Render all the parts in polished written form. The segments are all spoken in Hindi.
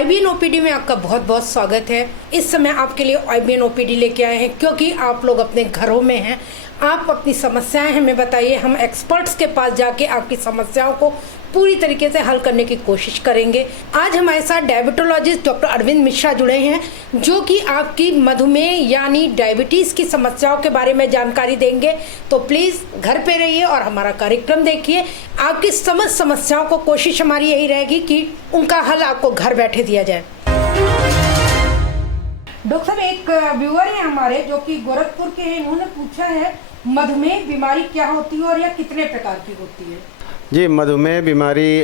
आईबीएन ओपीडी में आपका बहुत बहुत स्वागत है। इस समय आपके लिए आईबीएन ओपीडी लेके आए हैं क्योंकि आप लोग अपने घरों में हैं। आप अपनी समस्याएं हमें बताइए, हम एक्सपर्ट्स के पास जाके आपकी समस्याओं को पूरी तरीके से हल करने की कोशिश करेंगे। आज हमारे साथ डायबिटोलॉजिस्ट डॉक्टर अरविंद मिश्रा जुड़े हैं जो कि आपकी मधुमेह यानी डायबिटीज़ की समस्याओं के बारे में जानकारी देंगे। तो प्लीज़ घर पे रहिए और हमारा कार्यक्रम देखिए। आपकी समस्त समस्याओं को कोशिश हमारी यही रहेगी कि उनका हल आपको घर बैठे दिया जाए। डॉक्टर साहब, एक व्यूअर है हमारे जो कि गोरखपुर के हैं, इन्होंने पूछा है मधुमेह बीमारी क्या होती है और यह कितने प्रकार की होती है? जी, मधुमेह बीमारी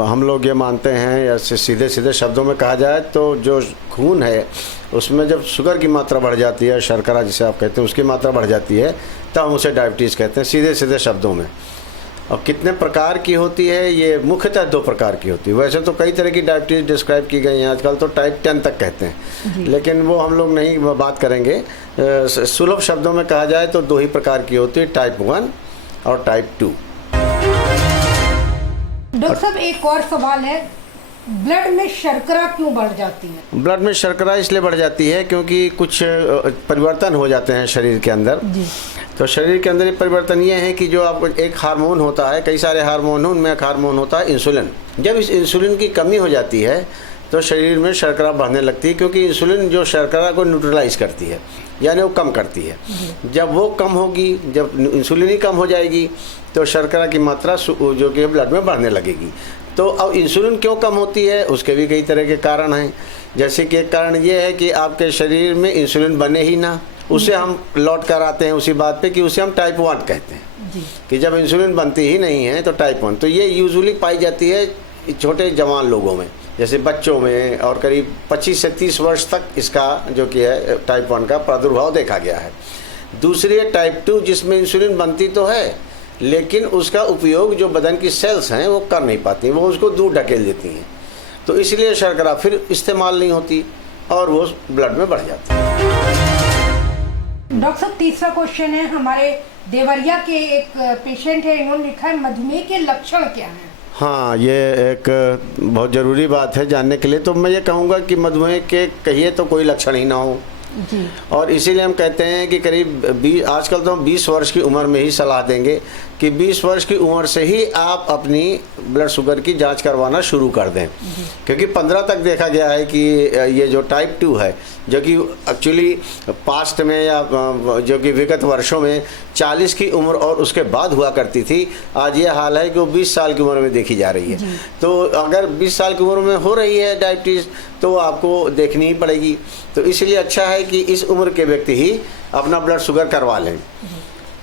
हम लोग ये मानते हैं, या सीधे सीधे शब्दों में कहा जाए तो जो खून है उसमें जब शुगर की मात्रा बढ़ जाती है, शर्करा जिसे आप कहते हैं उसकी मात्रा बढ़ जाती है, तब हम उसे डायबिटीज़ कहते हैं सीधे सीधे शब्दों में। और कितने प्रकार की होती है, ये मुख्यतः 2 प्रकार की होती है। वैसे तो कई तरह की डायबिटीज़ डिस्क्राइब की गई हैं, आजकल तो टाइप 10 तक कहते हैं, लेकिन वो हम लोग नहीं बात करेंगे। सुलभ शब्दों में कहा जाए तो 2 ही प्रकार की होती है, टाइप 1 और टाइप 2। डॉक्टर साहब, एक और सवाल है, ब्लड में शर्करा क्यों बढ़ जाती है? ब्लड में शर्करा इसलिए बढ़ जाती है क्योंकि कुछ परिवर्तन हो जाते हैं शरीर के अंदर। तो शरीर के अंदर परिवर्तन ये है कि जो आपको एक हार्मोन होता है, कई सारे हार्मोन हैं, उनमें एक हार्मोन होता है इंसुलिन। जब इस इंसुलिन की कमी हो जाती है तो शरीर में शर्करा बढ़ने लगती है, क्योंकि इंसुलिन जो शर्करा को न्यूट्रलाइज करती है, यानी वो कम करती है। जब वो कम होगी, जब इंसुलिन ही कम हो जाएगी तो शर्करा की मात्रा जो कि ब्लड में बढ़ने लगेगी। तो अब इंसुलिन क्यों कम होती है, उसके भी कई तरह के कारण हैं। जैसे कि एक कारण ये है कि आपके शरीर में इंसुलिन बने ही ना, उसे हम लौट कर आते हैं उसी बात पे कि उसे हम टाइप 1 कहते हैं कि जब इंसुलिन बनती ही नहीं है तो टाइप 1। तो ये यूजुअली पाई जाती है छोटे जवान लोगों में, जैसे बच्चों में, और करीब 25 से 30 वर्ष तक इसका जो कि है टाइप 1 का प्रादुर्भाव देखा गया है। दूसरी है टाइप 2, जिसमें इंसुलिन बनती तो है लेकिन उसका उपयोग जो बदन की सेल्स हैं वो कर नहीं पाती, वो उसको दूर ढकेल देती हैं, तो इसलिए शर्करा फिर इस्तेमाल नहीं होती और वो ब्लड में बढ़ जाती है। डॉक्टर साहब, तीसरा क्वेश्चन है हमारे देवरिया के एक पेशेंट है, इन्होंने लिखा है मधुमेह के लक्षण क्या हैं? हाँ, ये एक बहुत ज़रूरी बात है जानने के लिए। तो मैं ये कहूँगा कि मधुमेह के कहिए तो कोई लक्षण ही ना हो जी। और इसीलिए हम कहते हैं कि करीब आजकल तो हम 20 वर्ष की उम्र में ही सलाह देंगे कि 20 वर्ष की उम्र से ही आप अपनी ब्लड शुगर की जांच करवाना शुरू कर दें, क्योंकि 15 तक देखा गया है कि ये जो टाइप 2 है, जो कि एक्चुअली पास्ट में या जो कि विगत वर्षों में 40 की उम्र और उसके बाद हुआ करती थी, आज ये हाल है कि वो 20 साल की उम्र में देखी जा रही है। तो अगर 20 साल की उम्र में हो रही है डायबिटीज़ तो आपको देखनी ही पड़ेगी। तो इसलिए अच्छा है कि इस उम्र के व्यक्ति ही अपना ब्लड शुगर करवा लें,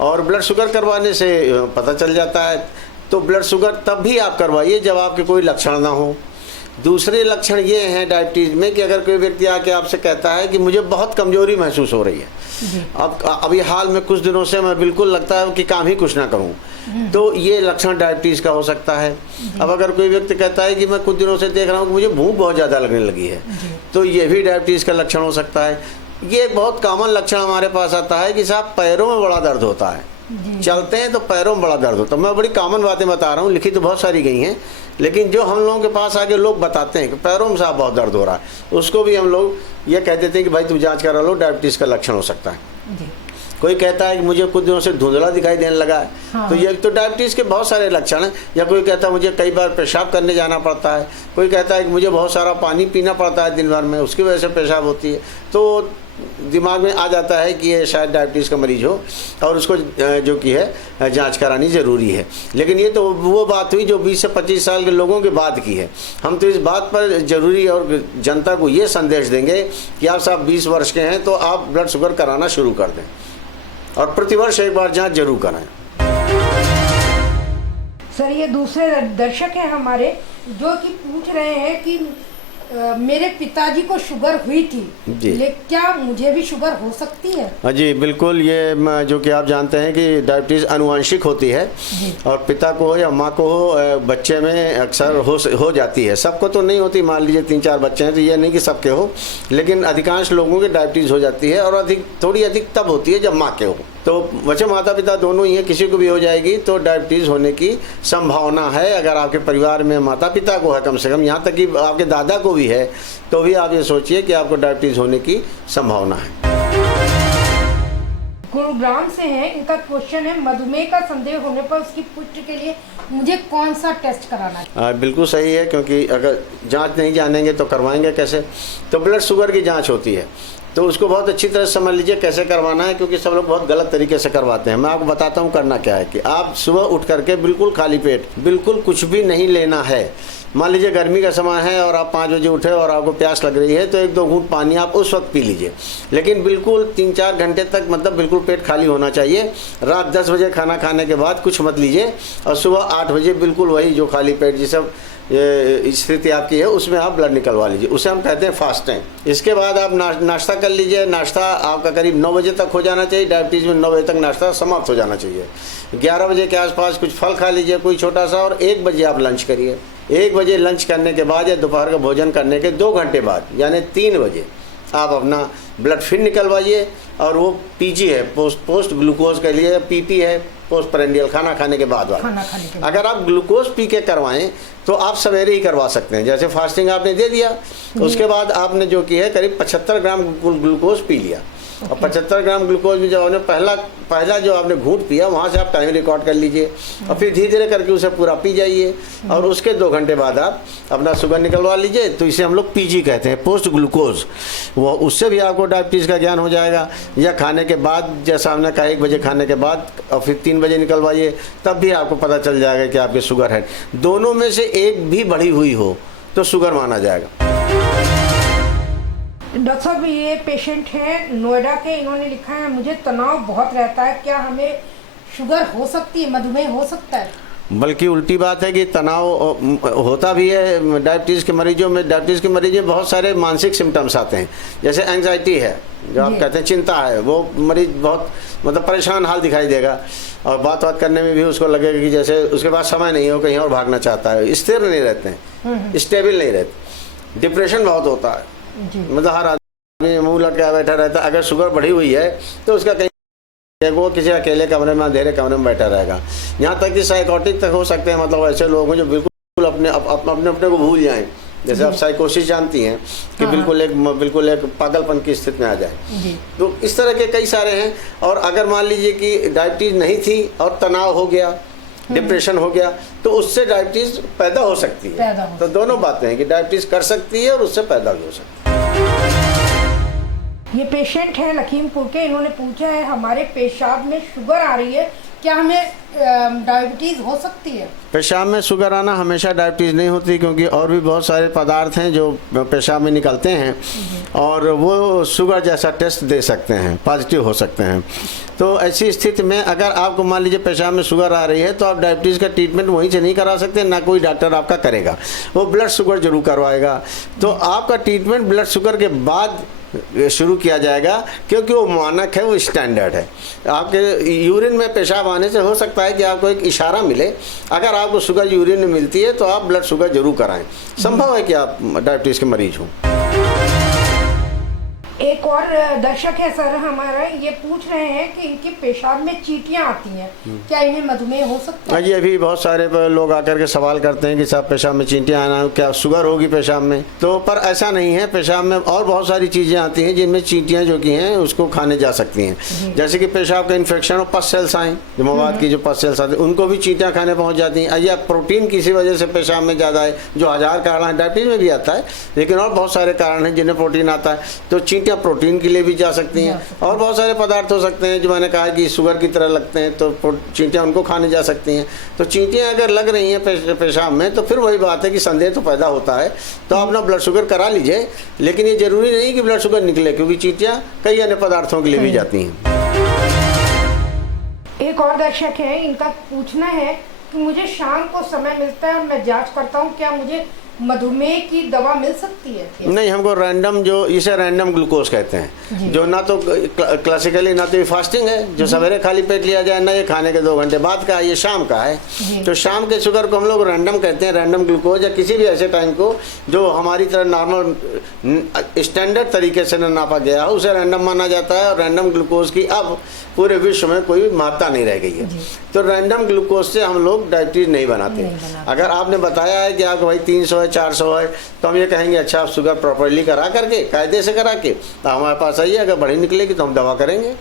और ब्लड शुगर करवाने से पता चल जाता है। तो ब्लड शुगर तब भी आप करवाइए जब आपके कोई लक्षण ना हो। दूसरे लक्षण ये हैं डायबिटीज़ में कि अगर कोई व्यक्ति आके आपसे कहता है कि मुझे बहुत कमजोरी महसूस हो रही है, अब अभी हाल में कुछ दिनों से मैं बिल्कुल लगता है कि काम ही कुछ ना करूं, तो ये लक्षण डायबिटीज़ का हो सकता है। अब अगर कोई व्यक्ति कहता है कि मैं कुछ दिनों से देख रहा हूँ कि मुझे भूख बहुत ज़्यादा लगने लगी है, तो ये भी डायबिटीज़ का लक्षण हो सकता है। ये एक बहुत कॉमन लक्षण हमारे पास आता है कि साहब पैरों में बड़ा दर्द होता है, चलते हैं तो पैरों में बड़ा दर्द होता है। मैं बड़ी कॉमन बातें बता रहा हूँ, लिखी तो बहुत सारी गई हैं, लेकिन जो हम लोगों के पास आके लोग बताते हैं कि पैरों में साहब बहुत दर्द हो रहा है, उसको भी हम लोग ये कह देते हैं कि भाई तुम जांच करा लो, डायबिटीज़ का लक्षण हो सकता है। कोई कहता है कि मुझे कुछ दिनों से धुंधला दिखाई देने लगा है, हाँ। तो ये तो डायबिटीज़ के बहुत सारे लक्षण हैं। या कोई कहता है मुझे कई बार पेशाब करने जाना पड़ता है, कोई कहता है कि मुझे बहुत सारा पानी पीना पड़ता है दिन भर में, उसकी वजह से पेशाब होती है। तो दिमाग में आ जाता है कि ये शायद डायबिटीज़ का मरीज हो और उसको जो कि है जांच करानी ज़रूरी है। लेकिन ये तो वो बात हुई जो 20 से 25 साल के लोगों के बाद की है। हम तो इस बात पर ज़रूरी और जनता को ये संदेश देंगे कि आप साहब 20 वर्ष के हैं तो आप ब्लड शुगर कराना शुरू कर दें और प्रतिवर्ष एक बार जांच जरूर कराएं। सर, ये दूसरे दर्शक हैं हमारे जो कि पूछ रहे हैं कि मेरे पिताजी को शुगर हुई थी, लेकिन क्या मुझे भी शुगर हो सकती है? जी बिल्कुल, ये जो कि आप जानते हैं कि डायबिटीज़ अनुवांशिक होती है और पिता को हो या माँ को हो, बच्चे में अक्सर हो जाती है। सबको तो नहीं होती, मान लीजिए 3-4 बच्चे हैं तो ये नहीं कि सबके हो, लेकिन अधिकांश लोगों के डायबिटीज़ हो जाती है और थोड़ी अधिक तब होती है जब माँ के हो। तो बच्चे माता पिता दोनों ही हैं, किसी को भी हो जाएगी तो डायबिटीज़ होने की संभावना है। अगर आपके परिवार में माता पिता को है, कम से कम यहाँ तक कि आपके दादा को भी है, तो भी आप ये सोचिए कि आपको डायबिटीज़ होने की संभावना है। गुरुग्राम से हैं, इनका क्वेश्चन है मधुमेह का संदेह होने पर उसकी पुष्टि के लिए मुझे कौन सा टेस्ट कराना है? बिल्कुल सही है, क्योंकि अगर जांच नहीं जानेंगे तो करवाएंगे कैसे। तो ब्लड शुगर की जांच होती है, तो उसको बहुत अच्छी तरह समझ लीजिए कैसे करवाना है, क्योंकि सब लोग बहुत गलत तरीके से करवाते हैं। मैं आपको बताता हूँ करना क्या है कि आप सुबह उठ करके बिल्कुल खाली पेट, बिल्कुल कुछ भी नहीं लेना है। मान लीजिए गर्मी का समय है और आप 5 बजे उठे और आपको प्यास लग रही है, तो 1-2 घूंट पानी आप उस वक्त पी लीजिए, लेकिन बिल्कुल 3-4 घंटे तक, मतलब बिल्कुल पेट खाली होना चाहिए। रात 10 बजे खाना खाने के बाद कुछ मत लीजिए, और सुबह 8 बजे बिल्कुल वही जो खाली पेट जिसे स्थिति आपकी है उसमें आप ब्लड निकलवा लीजिए, उसे हम कहते हैं फास्टिंग। इसके बाद आप नाश्ता कर लीजिए। नाश्ता आपका करीब 9 बजे तक हो जाना चाहिए। डायबिटीज़ में 9 बजे तक नाश्ता समाप्त हो जाना चाहिए। 11 बजे के आसपास कुछ फल खा लीजिए कोई छोटा सा, और 1 बजे आप लंच करिए। 1 बजे लंच करने के बाद या दोपहर का भोजन करने के 2 घंटे बाद यानी 3 बजे आप अपना ब्लड फिर निकलवाइए, और वो पीजी है, पोस्ट ग्लूकोज के लिए, पीपी है, पोस्ट प्रेंडियल, खाना खाने के बाद अगर आप ग्लूकोज पी के करवाएं तो आप सवेरे ही करवा सकते हैं। जैसे फास्टिंग आपने दे दिया, उसके बाद आपने जो की है करीब 75 ग्राम ग्लूकोज पी लिया, और 75 ग्राम ग्लूकोज में जब आपने पहला जो आपने घूंट पिया, वहाँ से आप टाइम रिकॉर्ड कर लीजिए, और फिर धीरे धीरे करके उसे पूरा पी जाइए, और उसके 2 घंटे बाद आप अपना शुगर निकलवा लीजिए। तो इसे हम लोग पीजी कहते हैं, पोस्ट ग्लूकोज। वो उससे भी आपको डायबिटीज़ का ज्ञान हो जाएगा। या खाने के बाद, जैसा हमने कहा 1 बजे खाने के बाद, और फिर 3 बजे निकलवाइए, तब भी आपको पता चल जाएगा कि आपके शुगर है। दोनों में से एक भी बढ़ी हुई हो तो शुगर माना जाएगा। डॉक्टर साहब, ये पेशेंट है नोएडा के, इन्होंने लिखा है मुझे तनाव बहुत रहता है, क्या हमें शुगर हो सकती है, मधुमेह हो सकता है? बल्कि उल्टी बात है कि तनाव होता भी है डायबिटीज़ के मरीजों में। डायबिटीज़ के मरीज में बहुत सारे मानसिक सिम्टम्स आते हैं, जैसे एंग्जाइटी है, जो आप कहते हैं चिंता है, वो मरीज बहुत मतलब परेशान हाल दिखाई देगा, और बात करने में भी उसको लगेगा कि जैसे उसके पास समय नहीं हो, कहीं और भागना चाहता है, स्थिर नहीं रहते हैं, स्टेबल नहीं रहते। डिप्रेशन बहुत होता है, मतलब हर आदमी मुँह लटका बैठा रहता है। अगर शुगर बढ़ी हुई है तो उसका कहीं वो किसी अकेले कमरे में, अंधेरे कमरे में बैठा रहेगा। यहाँ तक कि साइकोटिक तक हो सकते हैं, मतलब ऐसे लोग हैं जो बिल्कुल अपने को भूल जाएं। जैसे आप साइकोसिस जानती हैं कि बिल्कुल एक पागलपन की स्थिति में आ जाए। तो इस तरह के कई सारे हैं। और अगर मान लीजिए कि डायबिटीज़ नहीं थी और तनाव हो गया, डिप्रेशन हो गया, तो उससे डायबिटीज़ पैदा हो सकती है। तो दोनों बातें हैं कि डायबिटीज़ कर सकती है और उससे पैदा भी हो सकती है। ये पेशेंट है लखीमपुर के, इन्होंने पूछा है हमारे पेशाब में शुगर आ रही है, क्या हमें डायबिटीज़ हो सकती है? पेशाब में शुगर आना हमेशा डायबिटीज़ नहीं होती, क्योंकि और भी बहुत सारे पदार्थ हैं जो पेशाब में निकलते हैं और वो शुगर जैसा टेस्ट दे सकते हैं, पॉजिटिव हो सकते हैं। तो ऐसी स्थिति में अगर आपको मान लीजिए पेशाब में शुगर आ रही है, तो आप डायबिटीज़ का ट्रीटमेंट वहीं से नहीं करा सकते, ना कोई डॉक्टर आपका करेगा, वो ब्लड शुगर जरूर करवाएगा। तो आपका ट्रीटमेंट ब्लड शुगर के बाद शुरू किया जाएगा, क्योंकि वो मानक है, वो स्टैंडर्ड है। आपके यूरिन में पेशाब आने से हो सकता है कि आपको एक इशारा मिले। अगर आपको शुगर यूरिन में मिलती है तो आप ब्लड शुगर जरूर कराएं। संभव है कि आप डायबिटीज़ के मरीज हों। एक और दर्शक है सर हमारा, ये पूछ रहे हैं कि इनके पेशाब में चींटियां आती हैं, क्या इन्हें मधुमेह हो सकता है? ये भी बहुत सारे लोग आकर के सवाल करते हैं कि साहब पेशाब में चींटियां आना, क्या शुगर होगी पेशाब में? तो पर ऐसा नहीं है। पेशाब में और बहुत सारी चीज़ें आती हैं जिनमें चींटियां जो कि हैं उसको खाने जा सकती हैं। जैसे कि पेशाब का इन्फेक्शन और पस सेल्स आए, जो मवाद की जो पस सेल्स आते हैं, उनको भी चींटियां खाने पहुँच जाती हैं। या प्रोटीन किसी वजह से पेशाब में ज़्यादा है, जो 1000 कारण है, डायबिटीज़ में भी आता है, लेकिन और बहुत सारे कारण हैं जिन्हें प्रोटीन आता है, तो चींटियां प्रोटीन के लिए भी जा सकती हैं। और बहुत सारे पदार्थ हो सकते हैं जो मैंने कहा कि शुगर की तरह लगते हैं, तो चींटियां उनको खाने जा सकती हैं। तो चींटियां अगर लग रही हैं पेशाब में, तो फिर वही बात है कि संदेह तो पैदा होता है, तो आप अपना ब्लड शुगर करा लीजिए। लेकिन ये जरूरी नहीं कि ब्लड शुगर निकले, क्योंकि चींटियां कई अन्य पदार्थों के लिए भी जाती हैं। एक और दर्शक है, इनका पूछना है कि मुझे शाम को समय मिलता है और मैं जांच करता हूँ, क्या मुझे मधुमेह की दवा मिल सकती है? नहीं, हमको रैंडम, जो इसे रैंडम ग्लूकोज कहते हैं, जो ना तो क्लासिकली ना तो ये फास्टिंग है जो सवेरे खाली पेट लिया जाए, ना ये खाने के 2 घंटे बाद का, ये शाम का है। तो शाम के शुगर को हम लोग रैंडम कहते हैं, रैंडम ग्लूकोज, या किसी भी ऐसे टाइम को जो हमारी तरह नॉर्मल स्टैंडर्ड तरीके से न नापा गया हो उसे रैंडम माना जाता है। और रैंडम ग्लूकोज की अब पूरे विश्व में कोई महत्ता नहीं रह गई है। तो रैंडम ग्लूकोज से हम लोग डायबिटीज नहीं बनाते। अगर आपने बताया है कि आपको भाई 300 है 400 है तो हम ये कहेंगे अच्छा आप शुगर प्रॉपरली करा करके कायदे से करा के तो हमारे पास आइए, अगर बढ़ी निकलेगी तो हम दवा करेंगे।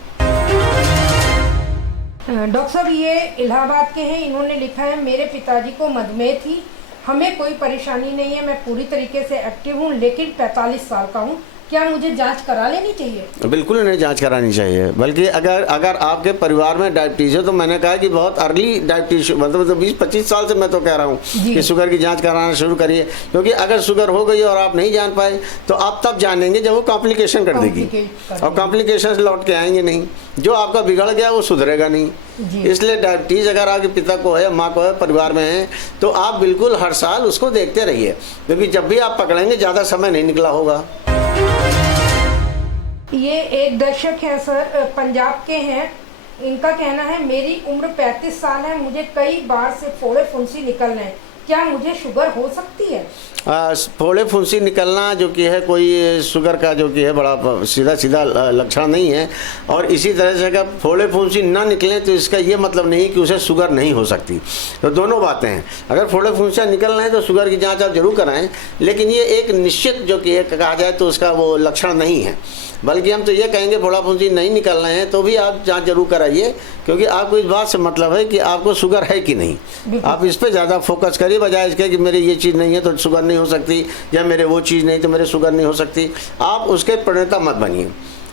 डॉक्टर साहब ये इलाहाबाद के हैं, इन्होंने लिखा है मेरे पिताजी को मधुमेह थी, हमें कोई परेशानी नहीं है, मैं पूरी तरीके से एक्टिव हूँ लेकिन 45 साल का हूँ, क्या मुझे जांच करा लेनी चाहिए? बिल्कुल नहीं जांच करानी चाहिए, बल्कि अगर आपके परिवार में डायबिटीज है तो मैंने कहा कि बहुत अर्ली डायबिटीज मतलब तो 20-25 साल से मैं तो कह रहा हूँ कि शुगर की जांच कराना शुरू करिए। क्योंकि अगर शुगर हो गई और आप नहीं जान पाए तो आप तब जानेंगे जब वो कॉम्प्लिकेशन कर देगी, और कॉम्प्लिकेशन लौट के आएंगे नहीं। जो आपका बिगड़ गया वो सुधरेगा नहीं। इसलिए डायबिटीज अगर आपके पिता को है, माँ को है, परिवार में है तो आप बिल्कुल हर साल उसको देखते रहिए, क्योंकि जब भी आप पकड़ेंगे ज़्यादा समय नहीं निकला होगा। ये एक दर्शक है सर, पंजाब के हैं, इनका कहना है मेरी उम्र 35 साल है, मुझे कई बार से फोड़े फुंसी निकल रहे हैं, क्या मुझे शुगर हो सकती है? फोड़े फुंसी निकलना जो कि है कोई शुगर का जो कि है बड़ा सीधा सीधा लक्षण नहीं है। और इसी तरह से अगर फोड़े फुंसी ना निकले तो इसका ये मतलब नहीं कि उसे शुगर नहीं हो सकती। तो दोनों बातें हैं, अगर फोड़े फुंसियाँ निकल रहे हैं तो शुगर की जांच आप जरूर कराएं, लेकिन ये एक निश्चित जो कि है कहा जाए तो उसका वो लक्षण नहीं है। बल्कि हम तो ये कहेंगे फोड़ा फुंसी नहीं निकल रहे हैं तो भी आप जांच जरूर कराइए, क्योंकि आपको इस बात से मतलब है कि आपको शुगर है कि नहीं। आप इस पे ज़्यादा फोकस करिए बजाय इसके कि मेरे ये चीज़ नहीं है तो शुगर नहीं हो सकती, या मेरे वो चीज़ नहीं तो मेरे शुगर नहीं हो सकती। आप उसके प्रणेता मत बनिए।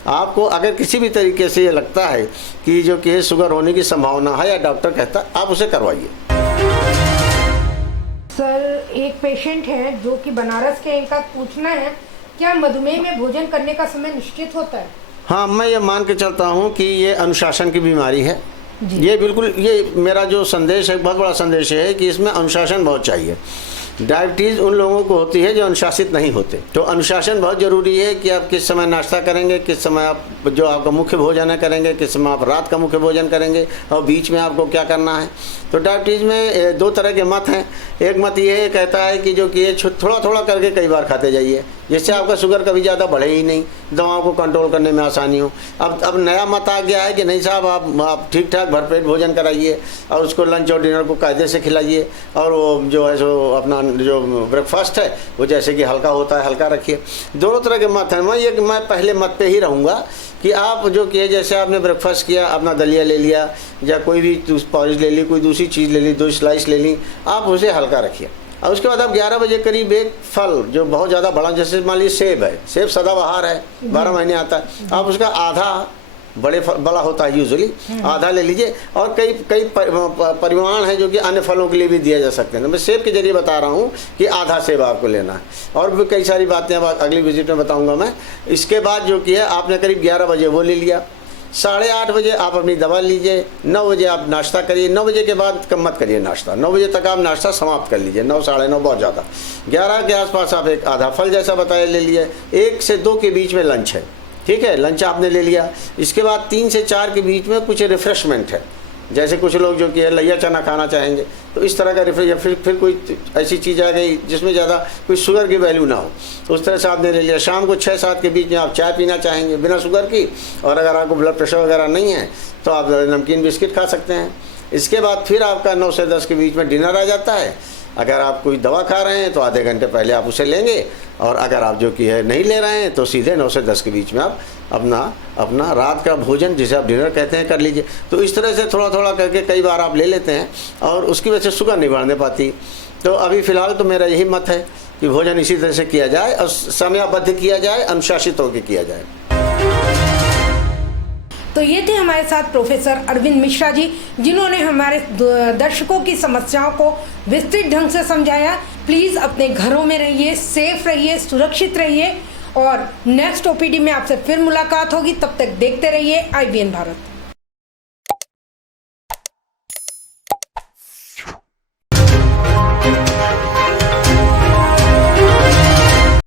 आपको अगर किसी भी तरीके से ये लगता है कि जो कि शुगर होने की संभावना है या डॉक्टर कहता आप उसे करवाइए। सर एक पेशेंट है जो कि बनारस के, इनका पूछना है क्या मधुमेह में भोजन करने का समय निश्चित होता है? हाँ, मैं ये मान के चलता हूँ कि ये अनुशासन की बीमारी है। ये बिल्कुल, ये मेरा जो संदेश है बहुत बड़ा संदेश है कि इसमें अनुशासन बहुत चाहिए। डायबिटीज़ उन लोगों को होती है जो अनुशासित नहीं होते। तो अनुशासन बहुत ज़रूरी है कि आप किस समय नाश्ता करेंगे, किस समय आप जो आपका मुख्य भोजन है करेंगे, किस समय आप रात का मुख्य भोजन करेंगे, और बीच में आपको क्या करना है। तो डायबिटीज़ में दो तरह के मत हैं। एक मत ये कहता है कि जो कि ये थोड़ा थोड़ा करके कई बार खाते जाइए, जिससे आपका शुगर कभी ज़्यादा बढ़े ही नहीं, दवाओं को कंट्रोल करने में आसानी हो। अब नया मत आ गया है कि नहीं साहब आप ठीक ठाक भरपेट भोजन कराइए और उसको लंच और डिनर को कायदे से खिलाइए, और वो जो है सो अपना जो ब्रेकफास्ट है वो जैसे कि हल्का होता है हल्का रखिए। दोनों तरह के मत हैं। मैं पहले मत पे ही रहूँगा कि आप जो कि जैसे आपने ब्रेकफास्ट किया, अपना दलिया ले लिया या कोई भी पॉरेज ले ली, कोई दूसरी चीज़ ले ली, 2 स्लाइस ले ली, आप उसे हल्का रखिए। और उसके बाद आप 11 बजे करीब एक फल जो बहुत ज़्यादा बड़ा, जैसे मान लीजिए सेब है, सेब सदाबहार है, 12 महीने आता है, आप उसका आधा बड़ा होता है यूजुअली, आधा ले लीजिए। और कई परिमाण है जो कि अन्य फलों के लिए भी दिया जा सकते हैं। मैं सेब के जरिए बता रहा हूँ कि आधा सेब आपको लेना है, और भी कई सारी बातें अब अगली विजिट में बताऊँगा मैं। इसके बाद जो कि है आपने करीब 11 बजे वो ले लिया, 8:30 बजे आप अपनी दवा लीजिए, 9 बजे आप नाश्ता करिए। 9 बजे के बाद कम मत करिए नाश्ता, 9 बजे तक आप नाश्ता समाप्त कर लीजिए, 9 साढ़े 9 बहुत ज़्यादा। 11 के आसपास आप एक आधा फल जैसा बताया ले लिए। 1 से 2 के बीच में लंच है, ठीक है, लंच आपने ले लिया। इसके बाद 3 से 4 के बीच में कुछ रिफ्रेशमेंट है, जैसे कुछ लोग जो कि है लैया चना खाना चाहेंगे तो इस तरह का रिफ्रेश, या फिर कोई ऐसी चीज़ आ गई जिसमें ज़्यादा कोई शुगर की वैल्यू ना हो, तो उस तरह से आपने ले लिया। शाम को 6-7 के बीच में आप चाय पीना चाहेंगे बिना शुगर की, और अगर आपको ब्लड प्रेशर वगैरह नहीं है तो आप नमकीन बिस्किट खा सकते हैं। इसके बाद फिर आपका 9 से 10 के बीच में डिनर आ जाता है। अगर आप कोई दवा खा रहे हैं तो आधे घंटे पहले आप उसे लेंगे, और अगर आप जो कि है नहीं ले रहे हैं तो सीधे 9 से 10 के बीच में आप अपना रात का भोजन जिसे आप डिनर कहते हैं कर लीजिए। तो इस तरह से थोड़ा थोड़ा करके कई बार आप ले लेते हैं, और उसकी वजह से शुगर नहीं बढ़ने पाती। तो अभी फ़िलहाल तो मेरा यही मत है कि भोजन इसी तरह से किया जाए और समयबद्ध किया जाए, अनुशासित होकर किया जाए। तो ये थे हमारे साथ प्रोफेसर अरविंद मिश्रा जी, जिन्होंने हमारे दर्शकों की समस्याओं को विस्तृत ढंग से समझाया। प्लीज़ अपने घरों में रहिए, सेफ रहिए, सुरक्षित रहिए, और नेक्स्ट ओपीडी में आपसे फिर मुलाकात होगी। तब तक देखते रहिए IBN भारत।